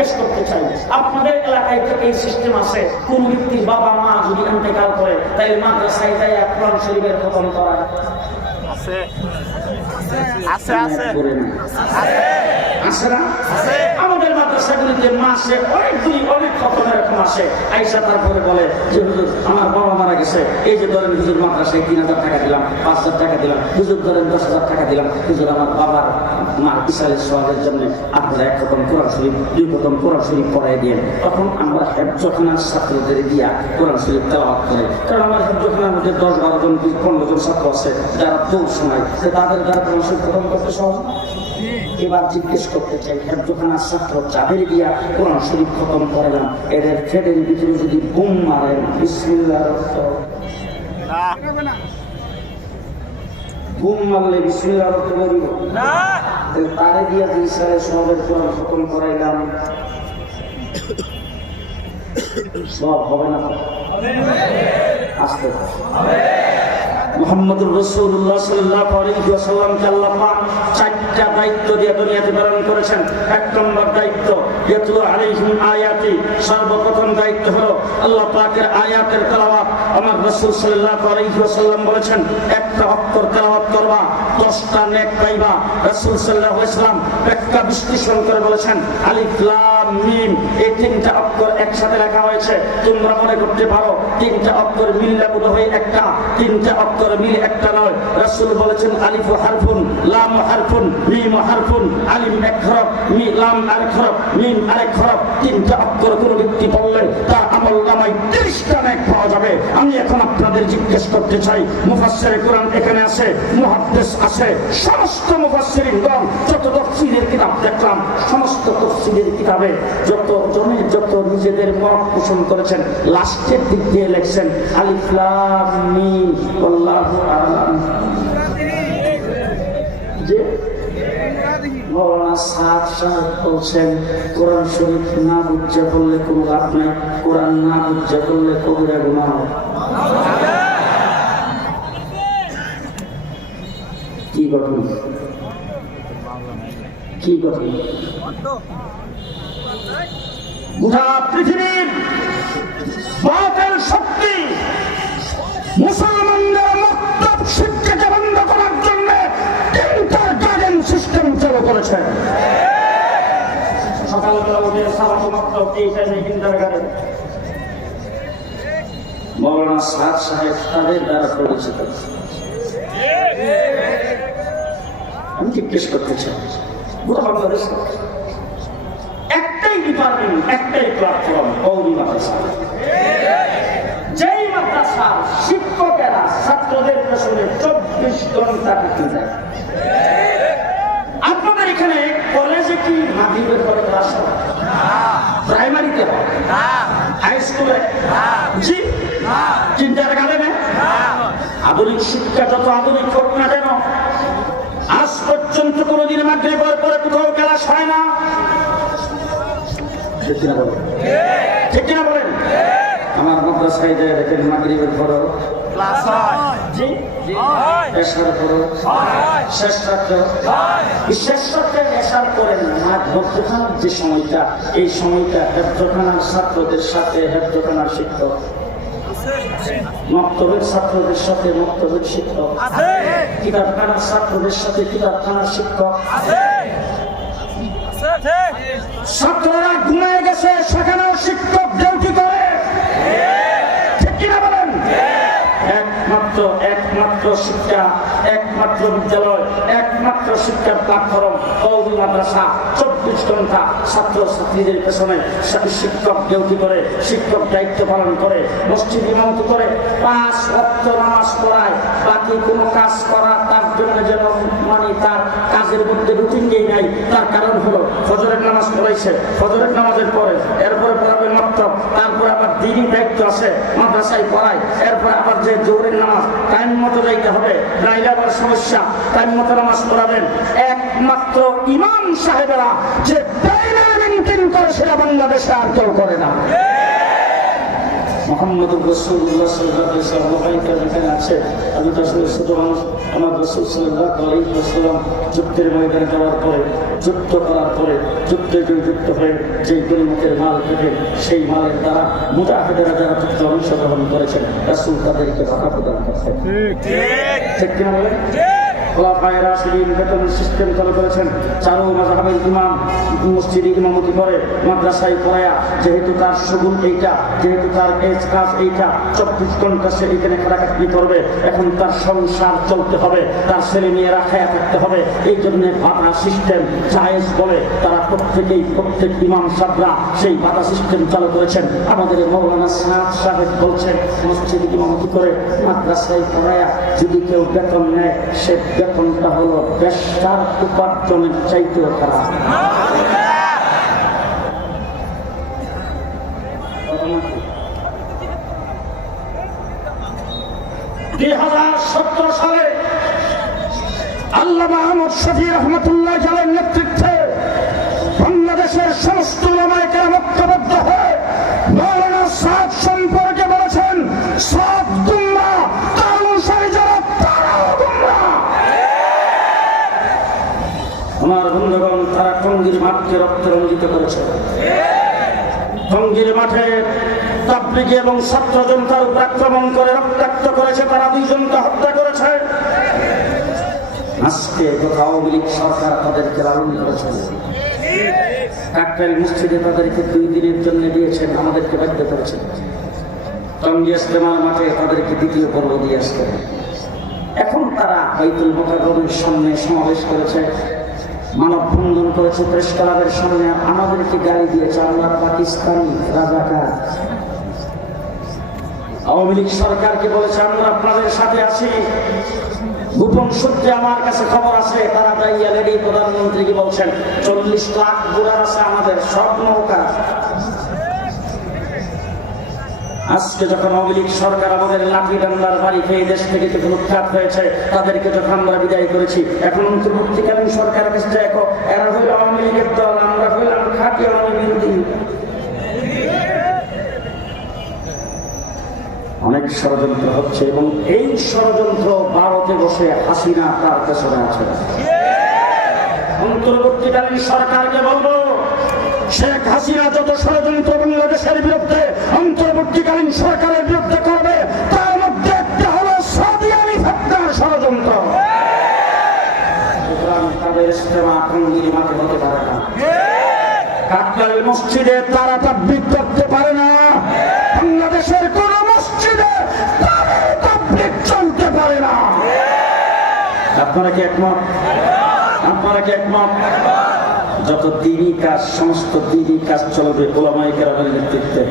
জিজ্ঞেস করতে চাই, আপনাদের এলাকায় তো এই সিস্টেম আছে, কোন ব্যক্তির বাবা মা যদি ইন্তেকাল করে তাই মাদ্রাসায় যাই কোরআন শরীফের খতম করায়? আছে আছে আছে আছে না? আমাদের মাদ্রাসাগুলিতে মাসে অনেক খতম এরকম আসে, আইসা তারপরে বলে যে হুজুর আমার বাবা মারা গেছে, এই যে ধরেন হুজুর মাদ্রাসায় 3000 টাকা দিলাম, 5000 টাকা দিলাম, হুজুর ধরেন 10,000 টাকা দিলাম, হুজুর আমার বাবার মার ইসালের সওয়াবের জন্য আপনারা এক খতম কোরআন শরীফ 2 খতম কোরআন শরীফ পড়াই দিয়ে। তখন আমরা হেফজখানার ছাত্রদের দিয়া কোরআন শরীফ তেলাওয়াত করে, কারণ আমার হেফজখানার মধ্যে 10-12 জন 15 জন ছাত্র আছে যারা দৌড় শোনায়, তাদের দ্বারা কোরআন শরীফ খতম করতে সহজ। এবার জিজ্ঞেস করতে চাই, হেফজখানার ছাত্র যাদের দিয়া কোরআন শরীফ খতম করলাম, এদের ফেডের ভিতরে যদি বুম মারেন বিসমিল্লাহর অর্থ বুম মারলে বিসমিল্লাহর অর্থ বলিব না, তারে দিয়া যে ইসরায়েলের সবের কোরআন খতম করাইলাম সব হবে না? আসতে হবে। মুহাম্মদুর রাসূলুল্লাহ সাল্লাল্লাহু আলাইহি ওয়াসাল্লামকে আল্লাহ পাক 4টা দায়িত্ব দিয়ে দুনিয়াতে প্রেরণ করেছেন। 1 নম্বর দায়িত্ব ইয়াতলু আলাইহিম আয়াতি, সর্বপ্রথম দায়িত্ব হলো আল্লাহ পাকের আয়াতের তেলাওয়াত। আমার রাসূল সাল্লাল্লাহু আলাইহি ওয়াসাল্লাম বলেছেন, একটা অক্ষর তেলাওয়াত করবা 10টা নেক পাইবা। রাসূল সাল্লাল্লাহু আলাইহি ওয়াসাল্লাম ব্যাখ্যা বিশ্লেষণ করে বলেছেন, আলিফ লাম মিম এই 3টা অক্ষর একসাথে লেখা হয়েছে, তোমরা মনে করতে পারো 3টা অক্ষর মিললে বোধহয় একটা, 3টা অক্ষর মিল একটা নয়। রাসূল বলেছেন আলিফ হারফুন, লাম হারফুন, মিম হারফুন, আলিম এক হরফ, লাম আরেক হরফ, মিম আরেক হরফ। 3টা অক্ষর কোন ব্যক্তি পড়লে তার আমলনামায় 30টা নেক পাওয়া যাবে। আমি এখন আপনাদের জিজ্ঞেস করতে চাই, মুফাসসিরে কোরআন এখানে আছে, মুহাদ্দিস আছে, সমস্ত মুফাসসিরিনগণ যত তাফসীরের কিতাব দেখলাম, সমস্ত তাফসীরের কিতাবে যত নিজেদের মত পোষণ করেছেন, লাস্টের দিক দিয়ে লিখছেন আলিফ লাম মিম আল্লাহু আ'লাম। যে মওলানা সাদ সাহেব বলছেন, কোরআন শরীফ না বুঝে বললে কোনো লাভ নাই, কোরআন না বুঝে বললে কবিরা গুনাহ হবে। কি গঠন, কি গঠন! গোটা পৃথিবীর বাতিল শক্তি মুসলমানদের মক্তব শিক্ষাকে বন্ধ করার জন্য 3টা গার্ডেন সিস্টেম চালু করেছে। সকালবেলা উঠে সালাত মক্তব, এই টাইমে কিন্ডারগার্টেন। মওলানা সাদ সাহেব তাদের দ্বারা পরিচিত। আমি জিজ্ঞেস করতে চাই, গোটা বাংলাদেশ একটাই ডিপার্টমেন্ট, একটাই প্ল্যাটফর্ম, কওমি মাদ্রাসা। যেই মাদ্রাসার শিক্ষকেরা ছাত্রদের পেছনে 24 ঘন্টা ডিউটি দেয়। আপনাদের এখানে কলেজে কি মাগরিবের পরে ক্লাস হয়? প্রাইমারিতে হয়, হাই স্কুলে, জি কিন্ডারগার্টেনে। আধুনিক শিক্ষা যত আধুনিক হোক না কেন, আজ পর্যন্ত কোনদিন মাগরিবের পরে কোথাও ক্লাস হয় না। ঠিক কিনা বলেন? আমার মাদ্রাসায় যায় দেখেন মাগরিবের পর ক্লাস হয়, জি এশার পর শেষ রাতে, বিশেষ রাতে এশার করেন না। হেফজখানার যে সময়টা, এই সময়টা হেফজখানার ছাত্রদের সাথে হেফজখানার শিক্ষক, মক্তবের ছাত্রদের সাথে মক্তবের শিক্ষক, কিতাবখানার ছাত্রদের সাথে কিতাবখানার শিক্ষক। ছাত্ররা ঘুমিয়ে গেছে, সেখানেও শিক্ষক ডিউটি করে। ঠিক কিনা বলেন? একমাত্র শিক্ষা, একমাত্র বিদ্যালয়, একমাত্র শিক্ষার প্ল্যাটফর্ম কওমি মাদ্রাসা। 24 ঘন্টা ছাত্র ছাত্রীদের পেছনে শিক্ষক ডিউটি করে, শিক্ষক দায়িত্ব পালন করে, মসজিদ ইমামতি করে, 5 ওয়াক্ত নামাজ পড়ায়। বাকি কোনো কাজ করা তার জন্য যেন মানে তার কাজের মধ্যে রুটিন নাই। তার কারণ হলো ফজরের নামাজ পড়াইছে, ফজরের নামাজের পরে এরপরে পড়াবে মক্তব, তারপরে আবার দিনই দায়িত্ব আছে, মাদ্রাসায় পড়ায়, এরপরে আবার যে জোহরের নামাজ টাইম মতো যাইতে হবে, নাইলে আবার সমস্যা, টাইম মতো নামাজ পড়াবেন। একমাত্র ইমাম সাহেবেরা যে টাইম মেইনটেইন করে সেটা বাংলাদেশে আর কেউ করে না। মুহাম্মদুর রাসূলুল্লাহ সাল্লাল্লাহু আলাইহি ওয়াসাল্লাম এখানে আছে। আমি তো আসলে ছোট মানুষ। আমার রাসূল সাল্লাল্লাহু আলাইহি ওয়াসাল্লাম যুদ্ধের ময়দানে যাওয়ার পরে, যুদ্ধ করার পরে, যুদ্ধে যুক্ত হয়ে যে গনিমতের মাল পেটে সেই মালের দ্বারা মুজাহিদেরা যারা যুদ্ধে অংশগ্রহণ করেছেন রাসূল তাদেরকে ভাতা প্রদান করছেন। ঠিক কিনা বলেন? খোলাফায়ে রাশিদিন বেতন সিস্টেম চালু করেছেন। চারু মাযহাবের ইমাম মসজিদে ইমামতি করে, মাদ্রাসায় পড়ায়া, যেহেতু তার সুগুল এইটা, যেহেতু তার কাজ এইটা, 24 ঘন্টা সে এখানে খাটাখাটনি করবে। এখন তার সংসার চলতে হবে, তার ছেলে মেয়েরা খায়া থাকতে হবে। এই জন্য ভাতা সিস্টেম জায়েজ বলে তারা প্রত্যেক ইমাম সাহেবরা সেই ভাতা সিস্টেম চালু করেছেন। আমাদের মৌলানা সাহেব বলছেন মসজিদে ইমামতি করে, মাদ্রাসায় পড়ায়া যদি কেউ বেতন নেয় সে বেতনটা হলো বেশার উপার্জনের চাইতেও খারাপ। 2017 সালে আল্লামা আহমদ শফী রহমতুল্লাহ আলাইহির নেতৃত্বে বাংলাদেশের সমস্ত উলামায়ে কেরাম ঐক্যবদ্ধ হয়ে মাওলানা সাদ সম্পর্কে বলেছেন, সাদ গুমরা, তার অনুসারী যারা তারাও গুমরা। আমার বন্ধুগণ, তারা টঙ্গীর মাঠকে রক্তে রঞ্জিত করেছে। টঙ্গীর মাঠে তাবলীগী এবং ছাত্র জনতার উপর আক্রমণ করে রক্তাক্ত করেছে। তারা 2 জনকে হত্যা করেছে। আজকে আওয়ামী লীগ সরকার তাদেরকে লালন করেছে। কাকরাইল মসজিদে তাদেরকে 2 দিনের জন্য দিয়েছেন, আমাদেরকে বাধ্য করেছেন। টঙ্গী ইস্তেমার মাঠে তাদেরকে 2য় পর্ব দিয়ে আসতে। এখন তারা বাইতুল মুকাররমের সামনে সমাবেশ করেছে, মানববন্ধন করেছে, প্রেস ক্লাবের সামনে আমাদেরকে গালি দিয়েছে আমরা পাকিস্তানি রাজাকার। আওয়ামী লীগ সরকারকে বলেছে আমরা আপনাদের সাথে আছি। গোপন সূত্রে আমার কাছে খবর আছে, তারা দাইয়া লেডি প্রধানমন্ত্রীকে বলছেন 40 লাখ বুড়ার আছে আমাদের সব নৌকা। আজকে যখন আওয়ামী লীগ সরকার আমাদের লাঠি ডান্ডার বাড়ি খেয়ে দেশ থেকে যখন উৎখাত হয়েছে, তাদেরকে যখন আমরা বিদায় করেছি, এখন অন্তর্বর্তীকালীন সরকারের কাছে দেখো এরা হইল আওয়ামী লীগের দল, আমরা হইলাম খাঁটি আওয়ামী বিরোধী। অনেক ষড়যন্ত্র হচ্ছে এবং এই ষড়যন্ত্র ভারতে বসে হাসিনা তার পেছনে আছে। অন্তর্বর্তীকালীন সরকারকে বলবো, শেখ হাসিনা যত ষড়যন্ত্র বাংলাদেশের বিরুদ্ধে অন্তর্বর্তীকালীন সরকারের বিরুদ্ধে করবে, তার মধ্যে একটা হলো সাদিয়ানি ফিতনার ষড়যন্ত্র। তাদের ইস্তেমা টঙ্গীর মাঠে হতে পারে না, কাকরাইল মসজিদে তারা তাবলীগ করতে পারে না, বাংলাদেশের কোন মসজিদে তাবলীগ চলতে পারে না। আপনারা কি একমত? আপনারা কি একমত? যত দ্বীনি কাজ, সমস্ত দ্বীনি কাজ চলবে উলামায়ে কেরামের নেতৃত্বে।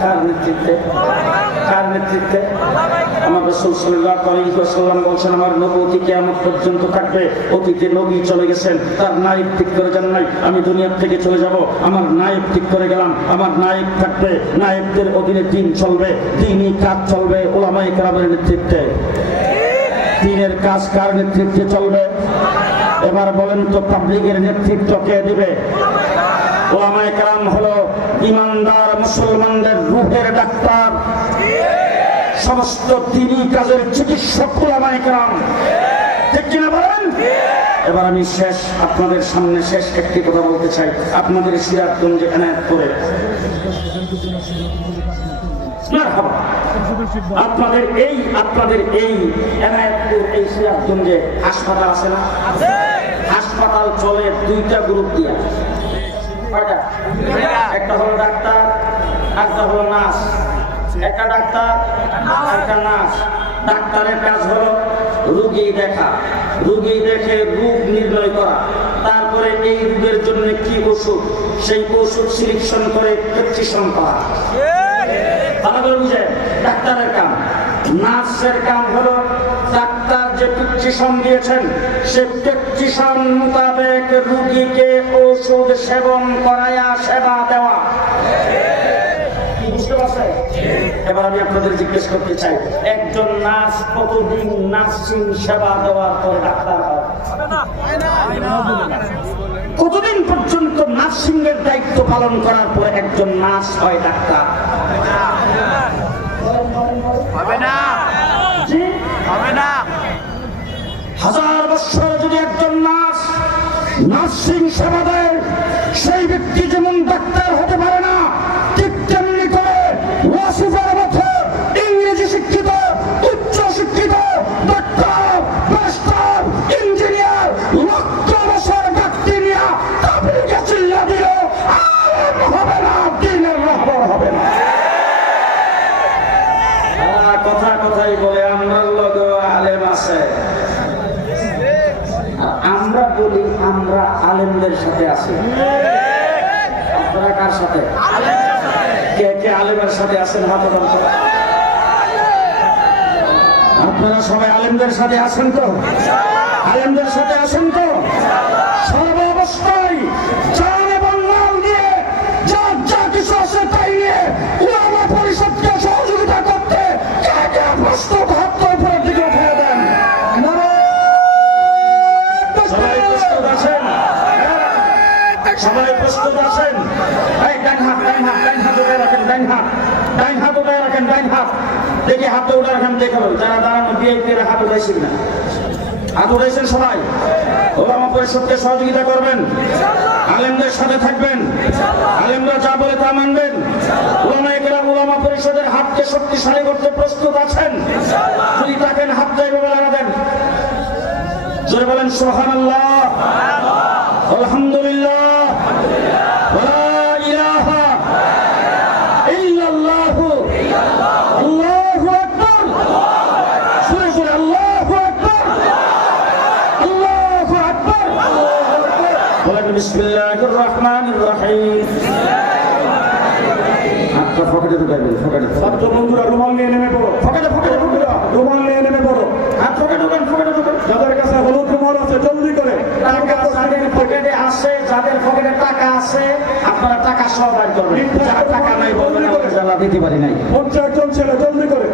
কার নেতৃত্বে? কার নেতৃত্বে? আমার রাসূল সাল্লাল্লাহু আলাইহি ওয়াসাল্লাম বলেছেন আমার নবুয়তি কিয়ামত পর্যন্ত থাকবে। অতীতে নবী চলে গেছেন, তার নায়েব ঠিক করে যান নাই, আমি দুনিয়া থেকে চলে যাব, আমার নায়েব ঠিক করে গেলাম, আমার নায়েব থাকবে, নায়েবদের অধীনে দিন চলবে, দ্বীনি কাজ চলবে উলামায়ে কেরামের নেতৃত্বে। দ্বীনের কাজ কার নেতৃত্বে চলবে? এবার বলেন তো তাবলীগের নেতৃত্ব কে দিবে? উলামায়ে কেরাম হলো ইমানদার মুসলমানদের রূহের ডাক্তার, সমস্ত দ্বীনি কাজের চিকিৎসক উলামায়ে কেরাম। ঠিক কিনা বলেন? এবার আমি আপনাদের সামনে শেষ একটি কথা বলতে চাই। আপনাদের সিরাজগঞ্জে এনায়েতপুরে আপনাদের এই এনায়েতপুর এই সিরাজগঞ্জে হাসপাতাল আছে না? হাসপাতাল চলে 2টা গ্রুপ দিয়া। কয়টা? একটা হলো ডাক্তার, একটা হলো নার্স। একটা ডাক্তার, একটা নার্স। ডাক্তারের কাজ হলো রোগী দেখা, রোগী দেখে রোগ নির্ণয় করা, তারপরে এই রোগের জন্য কি ওষুধ, সেই ওষুধ সিলেকশন করে প্রেসক্রিপশন করা। ভালো করে বুঝেন, ডাক্তারের কাম। নার্সের কাম হলো ডাক্তার যে প্রেসক্রিপশন দিয়েছেন সে প্রেসক্রিপশন মোতাবেক রোগীকে ওষুধ সেবন করায়া সেবা দেওয়া। বুঝতে পারছেন? এবার আমি আপনাদের জিজ্ঞেস করতে চাই, একজন নার্স কতদিন নার্সিং সেবা দেওয়ার পরে ডাক্তার হয়? কতদিন পর্যন্ত নার্সিং এর দায়িত্ব পালন করার পরে একজন নার্স হয় ডাক্তার? হবে না, জি হবে না। হাজার বছর যদি একজন নার্স নার্সিং সেবা দেয়, সেই ব্যক্তি যেমন ডাক্তার হতে পারে না, ঠিক তেমনি করে ওয়াসিফার মতো ইংরেজি শিক্ষিত, উচ্চ শিক্ষিত ডাক্তার, মাস্টার, ইঞ্জিনিয়ার লক্ষ বছর ব্যাকটেরিয়া তাবলীগে চিল্লা দিল আলেম হবে না, দ্বীনের রাহবার হবে না। কথা কথাই বলে আমরা লোক আলেম আছে, আমরা বলি আমরা আলেমদের সাথে আছি। আপনারা কার সাথে? কে কে আলেমের সাথে আছেন? হাত ওঠান। আপনারা সবাই আলেমদের সাথে আছেন তো? আলেমদের সাথে আছেন তো? সর্ব অবস্থায় জান এবং মাল দিয়ে যা কিছু আছে তাই নিয়ে উলামা পরিষদকে সহযোগিতা করতে কে কে প্রস্তুত? হাত উপরের দিকে উঠিয়ে দেন। সবাই প্রস্তুত আছেন? সবাই প্রস্তুত আছেন? এই ডান হাত, ডান হাত, ডান হাত উঠে রাখেন, ডান হাত, ডান হাত উঠে রাখেন, ডান হাত। দেখি হাত উঠে রাখেন, দেখাবেন যারা দাঁড়ানো বিএনপির হাত উঠাইছেন না। হাত উঠাইছেন সবাই? ওলামা পরিষদকে সহযোগিতা করবেন, আলেমদের সাথে থাকবেন, আলেমরা যা বলে তা মানবেন। ওলামায়ে কেরাম ওলামা পরিষদের হাতকে শক্তিশালী করতে প্রস্তুত আছেন? যদি থাকেন হাতটা এভাবে লাগা দেন। জোরে বলেন সুবহানাল্লাহ, আলহামদুলিল্লাহ, ওয়া ইলাহা ইল্লাল্লাহু, আল্লাহু আকবার। জোরে জোরে আল্লাহু আকবার, আল্লাহু আকবার। বলেন বিসমিল্লাহির রহমানির রহিম। হাতটা পকেটে ঢুকাইবেন, পকেটে। ছাত্র বন্ধুরা রুমাল নিয়ে নেমে পড়ো, পকেটে পকেটে পকেটে রুমাল নিয়ে নেমে পড়ো। হাত পকেটে ঢুকান, পকেটে ঢুকান। যাদের কাছে হলুদ রুমাল আছে জলদি করে। টাকা যাদের পকেটে আছে, যাদের পকেটে টাকা আছে, আপনারা টাকা সহ বাইর করবেন। যার টাকা নাই বলবেন আমরা জ্বালা দিতে পারি নাই। 50 জন ছেলে জলদি করে।